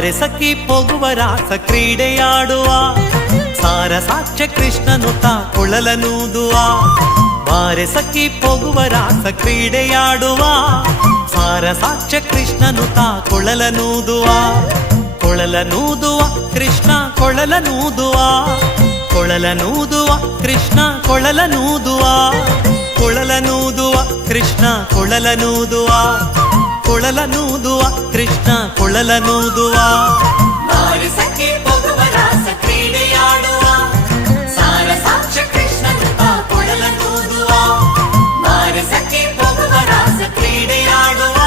ಬಾರೆ ಸಖಿ ಪೊಗುವ ರಾಸ ಕ್ರೀಡೆಯಾಡುವ ಸಾರ ಸಾಕ್ಷ್ಯ ಕೃಷ್ಣನು ತಾ ಕೊಳಲನೂದುವ ಬಾರೆ ಸಖಿ ಪೊಗುವ ರಾಸ ಕ್ರೀಡೆಯಾಡುವ ಸಾರ ಸಾಕ್ಷ್ಯ ಕೃಷ್ಣನು ತಾ ಕೊಳಲನೂದುವ ಕೊಳಲನೂದುವ ಕೃಷ್ಣ ಕೊಳಲನೂದುವ ಕೊಳಲನೂದುವ ಕೃಷ್ಣ ಕೊಳಲನೂದುವ ಕೊಳಲನೂದುವ ಕೃಷ್ಣ ಕೊಳಲನೂದುವ ಕೊಳಲನೂದುವ ಕೃಷ್ಣ ಕೊಳಲನೂದುವ ಬಾರೆ ಸಖಿ ಪೊಗುವ ರಾಸ ಕ್ರೀಡೆಯಾಡುವ ಸಾರ ಸಾಕ್ಷ್ಯ ಕೃಷ್ಣನು ತಾ ಕೊಳಲನೂದುವ ಬಾರೆ ಸಖಿ ಪೊಗುವ ರಾಸ ಕ್ರೀಡೆಯಾಡುವ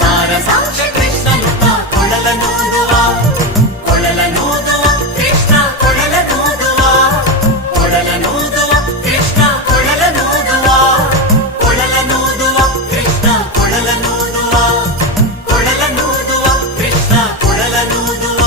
ಸಾರ ಸಾಕ್ಷ್ಯ ಕೃಷ್ಣನು ತಾ ಕೊಳಲನೂದುವ ಕೊಳಲನೂದುವ ಕೃಷ್ಣ ಕೊಳಲನೂದುವ ಕೊಳಲನೂದುವ ಕೃಷ್ಣ ಕೊಳಲನೂದುವ ಕೊಳಲನೂದುವ ಕೃಷ್ಣ ಕೊಳಲನೂದುವ ಕೊಳಲನೂದುವ ಕೃಷ್ಣ ಕೊಳಲನೂದುವ.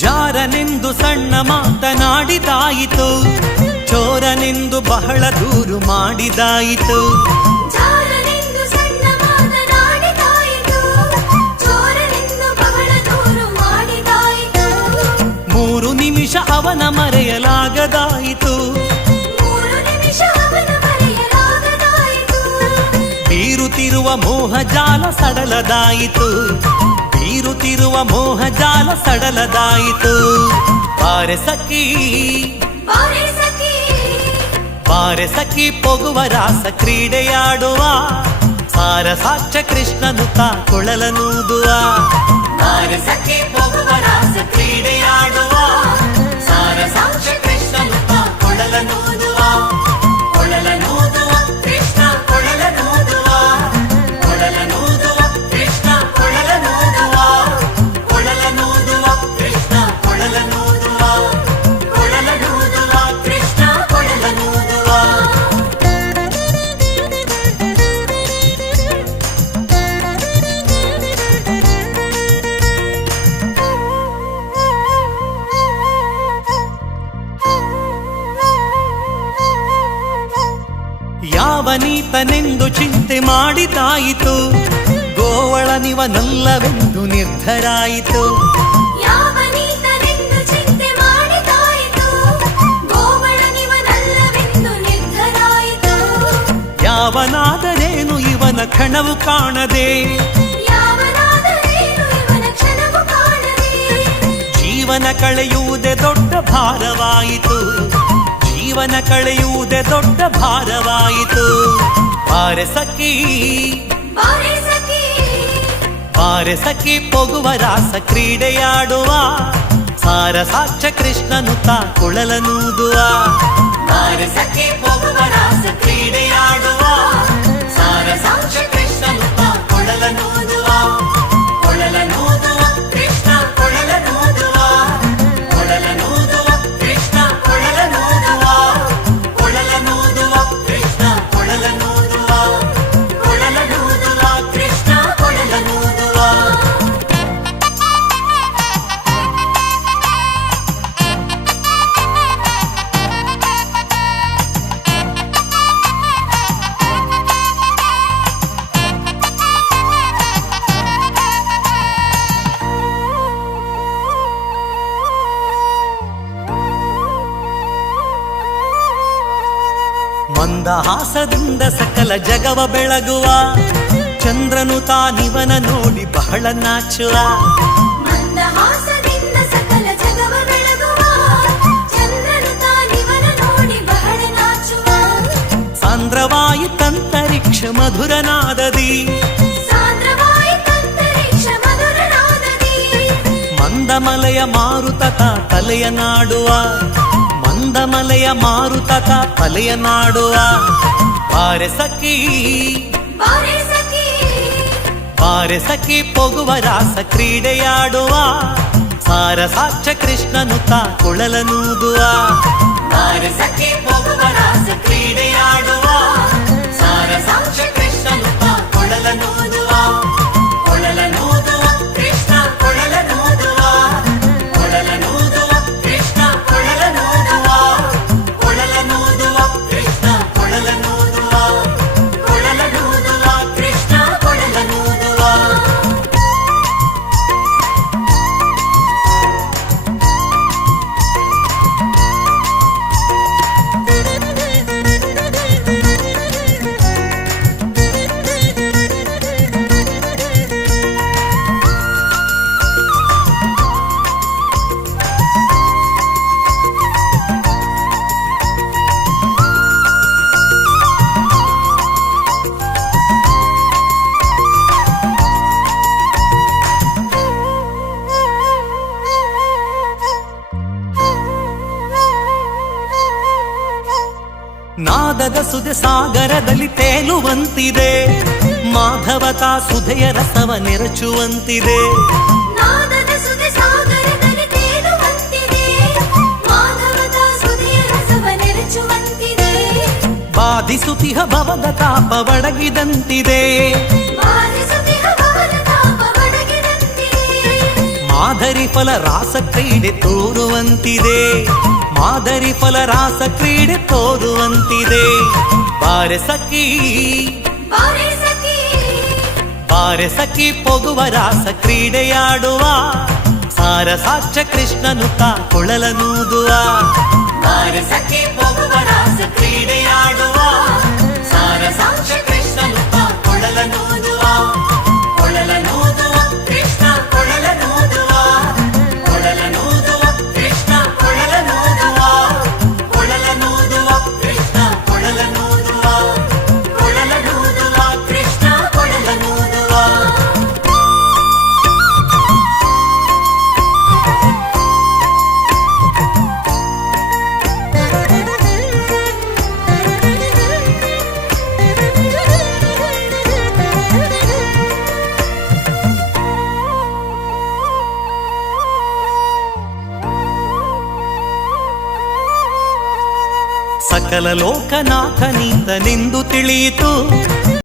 ಜಾರನೆಂದು ಸಣ್ಣ ಮಾತನಾಡಿದಾಯಿತು ಚೋರನೆಂದು ಬಹಳ ದೂರು ಮಾಡಿದಾಯಿತು ಜಾರನೆಂದು ಸಣ್ಣ ಮಾತನಾಡಿದಾಯಿತು ಚೋರನೆಂದು ಬಹಳ ದೂರು ಮಾಡಿದಾಯಿತು 3 ನಿಮಿಷ ಅವನ ಮರೆಯಲಾಗದಾಯಿತು 3 ನಿಮಿಷ ಅವನ ಮರೆಯಲಾಗದಾಯಿತು ಬೀರುತ್ತಿರುವ ಮೋಹಜಾಲ ಸಡಲದಾಯಿತು ಬೀರುತ್ತಿರುವ ಮೋಹಜಾಲ ಸಡಲದಾಯಿತು ಬಾರೆ ಸಖಿ ಬಾರೆ ಸಖಿ ಬಾರೆ ಸಖಿ ಪೊಗುವ ರಾಸ ಕ್ರೀಡೆಯಾಡುವ ಸಾರ ಸಾಕ್ಷ್ಯ ಕೃಷ್ಣನು ತಾ ಕೊಳಲನೂದುವ ಬಾರೆ ಸಖಿ ಪೊಗುವ ರಾಸ ಕ್ರೀಡೆಯಾಡುವ ಸಾರ ಸಾಕ್ಷ್ಯ ಕೃಷ್ಣನು ತಾ ಕೊಳಲನೂದುವ ಕೊಳಲನೂದುವ ಕೃಷ್ಣ ಕೊಳಲನೂದುವ ಕೊಳಲನೂದುವ ಕೃಷ್ಣ ಕೊಳಲನೂದುವ ಕೊಳಲನೂದುವ ಕೃಷ್ಣ ಕೊಳಲನೂದುವ ಕೊಳಲನೂದುವ ಕೃಷ್ಣ ಕೊಳಲನೂದುವ. ಯಾವನೀತನೆಂದು ಚಿಂತೆ ಮಾಡಿದಾಯಿತು ಗೋವಳನಿವನಲ್ಲವೆಂದು ನಿರ್ಧರಾಯಿತು ಯಾವನೀತನೆಂದು ಚಿಂತೆ ಮಾಡಿದಾಯಿತು ಗೋವಳನಿವನಲ್ಲವೆಂದು ನಿರ್ಧರಾಯಿತು ಯಾವನಾದರೇನು ಇವನ ಕ್ಷಣವು ಕಾಣದೆ ಯಾವನಾದರೇನು ಇವನ ಕ್ಷಣವು ಕಾಣದೆ ಜೀವನ ಕಳೆಯುವುದೇ ದೊಡ್ಡ ಭಾರವಾಯಿತು ಜೀವನ ಕಳೆಯುವುದೇ ದೊಡ್ಡ ಭಾರವಾಯಿತು ಬಾರೆ ಸಖಿ ಬಾರೆ ಸಖಿ ಬಾರೆ ಸಖಿ ಪೊಗುವ ರಾಸ ಕ್ರೀಡೆಯಾಡುವ ಸಾರ ಸಾಕ್ಷ್ಯ ಕೃಷ್ಣನು ತಾ ಕೊಳಲನೂದುವ ಬಾರೆ ಸಖಿ ಪೊಗುವ ರಾಸ ಕ್ರೀಡೆಯಾಡುವ ಸಾರ ಸಾಕ್ಷ್ಯ ಕೃಷ್ಣನು ತಾ ಕೊಳಲನೂದುವ ಕೊಳಲನೂದುವ ಕೃಷ್ಣ ಕೊಳಲನೂದುವ ಕೊಳಲನೂದುವ ಕೃಷ್ಣ ಕೊಳಲನೂದುವ ಕೊಳಲನೂದುವ ಕೃಷ್ಣ ಕೊಳಲನೂದುವ ಕೊಳಲನೂದುವ ಕೃಷ್ಣ ಕೊಳಲನೂದುವ. ಮಂದಹಾಸದಿಂದ ಸಕಲ ಜಗವ ಬೆಳಗುವ ಚಂದ್ರನು ತಾನಿವನ ನೋಡಿ ಬಹಳ ನಾಚುವ ಮಂದಹಾಸದಿಂದ ಸಕಲ ಜಗವ ಬೆಳಗುವ ಚಂದ್ರನು ತಾನಿವನ ನೋಡಿ ಬಹಳ ನಾಚುವ ಸಾಂದ್ರವಾಯಿತಂತರಿಕ್ಷ ಮಧುರನಾದದಿ ಸಾಂದ್ರವಾಯಿತಂತರಿಕ್ಷ ಮಧುರನಾದದಿ ಮಂದಮಲಯ ಮಾರುತತ ತಲೆಯ ನಾಡುವ ಮಂದಮಲೆಯ ಮಾರುತಕ ತಲೆಯ ನಾಡುವ ಬಾರೆ ಸಖಿ ಬಾರೆ ಸಖಿ ಬಾರೆ ಸಖಿ ಪೊಗುವ ರಾಸ ಕ್ರೀಡೆಯಾಡುವ ಸಾರ ಸಾಕ್ಷ ಕೃಷ್ಣನು ತಾ ಕೊಳಲನೂದುವ ಬಾರೆ ಸಖಿ ಪೊಗುವ ರಾಸ ಕ್ರೀಡೆಯಾಡುವ ಸಾರ ಸಾಕ್ಷ ಕೃಷ್ಣನು ತಾ ಕೊಳಲನೂದುವ ಕೊಳಲನೂದುವ ಕೃಷ್ಣ ಕೊಳಲನೂದುವ ಕೊಳಲನೂದುವ ಕೃಷ್ಣ ಕೊಳಲನೂದುವ ಕೊಳಲನೂದುವ ಕೃಷ್ಣ ಕೊಳಲನೂದುವ ಕೊಳಲನೂದುವ ಕೃಷ್ಣ ಕೊಳಲನೂದುವ. ನಾದದ ಸುದೆ ಸಾಗರದಲ್ಲಿ ತೇಲುವಂತಿದೆ ಮಾಧವತಾ ಸುಧೆಯ ರಸವ ನೆರಚುವಂತಿದೆ ನಾದದ ಸುದೆ ಸಾಗರದಲ್ಲಿ ತೇಲುವಂತಿದೆ ಮಾಧವದ ಸುದೆಯ ರಸವ ನೆರಚುವಂತಿದೆ ಬಾಧಿಸುತಿಹ ಭವದ ತಾಪ ಒಡಗಿದಂತಿದೆ ಬಾಧಿಸುತ್ತಿಹ ಭವದ ತಾಪ ಒಡಗಿದಂತಿದೆ ಮಾದರಿ ಫಲ ರಾಸ ಕ್ರೀಡೆ ತೋರುವಂತಿದೆ ಮಾದರಿ ಫಲ ರಾಸ ಕ್ರೀಡೆ ತೋರುವಂತಿದೆ ಬಾರೆ ಸಖಿ ಬಾರೆ ಸಖಿ ಬಾರೆ ಸಖಿ ಪೊಗುವ ರಾಸ ಕ್ರೀಡೆಯಾಡುವ ಸಾರ ಸಾಕ್ಷ ಕೃಷ್ಣನು ತಾ ಕೊಳಲನೂದುವ ಬಾರೆ ಸಖಿ ಪೊಗುವ ರಾಸ ಕ್ರೀಡೆಯಾಡುವ ಸಾರ ಸಾಕ್ಷ ಕೃಷ್ಣನು ತಾ ಕೊಳಲನೂದುವ ಕೊಳಲನೂದುವ ಕೃಷ್ಣ ಕೊಳಲನೂದುವ ಕೊಳಲನೂದುವ ಕೃಷ್ಣ ಕೊಳಲನೂದುವ ಕೊಳಲನೂದುವ ಕೃಷ್ಣ ಕೊಳಲನೂದುವ ಕೊಳಲನೂದುವ ಕೃಷ್ಣ ಕೊಳಲನೂದುವ. ಸಕಲ ಲೋಕನಾಥನಿಂದ ನಿಂದು ತಿಳಿಯಿತು